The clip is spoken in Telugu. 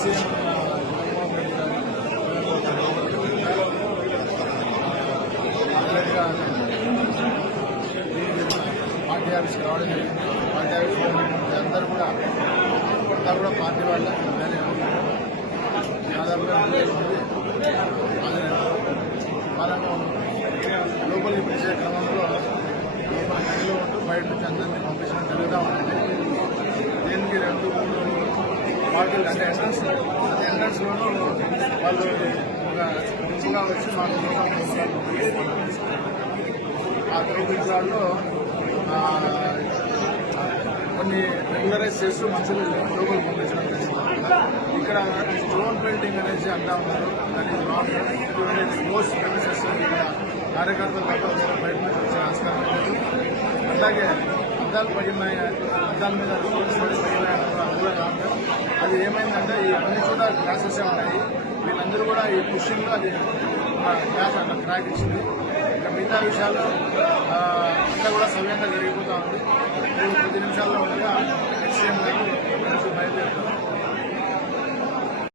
సీఎం జగన్మోహన్ రెడ్డి గారు పార్టీ ఆఫీస్కి రావడం జరిగింది. పార్టీ ఆఫీస్లో అందరూ కూడా పార్టీ వాళ్ళ దాదాపుగా వాళ్ళను లోపలికి పిలిచే క్రమంలో లోపల గదిలో ఉంటూ బయట నుంచి అందరినీ పంపించడం జరుగుతూ ఉంటుంది. దీనికి 2-3 పార్టీలు అంటే ఎంట్రన్స్లోనూ వాళ్ళు ఒక గుంపుగా వచ్చి మాకు ఆ గ్రూపుల్లో కొన్ని రెగ్యులరైజ్ చేస్తూ మనుషులు లోపలికి పంపించడం జరిగింది. ఇక్కడ స్టోన్ పెయింటింగ్ అనేసి అంటా ఉన్నారు. దాని మోస్ట్ ప్రెమిసెస్ ఇక్కడ కార్యకర్తలు తప్ప వేరే బయట నుంచి వచ్చే ఆస్కారం లేదు. అట్లాగే అద్దాలు పడినాయి, అద్దాల మీద పడినాయి అందులో కాదు. అది ఏమైందంటే ఈ అన్ని కూడా గ్లాసెస్ ఉన్నాయి. వీళ్ళందరూ కూడా ఈ పుషింగ్లో అది గ్లాస్ అట్లా క్రాక్ ఇచ్చింది. మిగతా విషయాలు అంతా కూడా సవ్యంగా జరిగిపోతూ ఉంది. 10 నిమిషాల్లో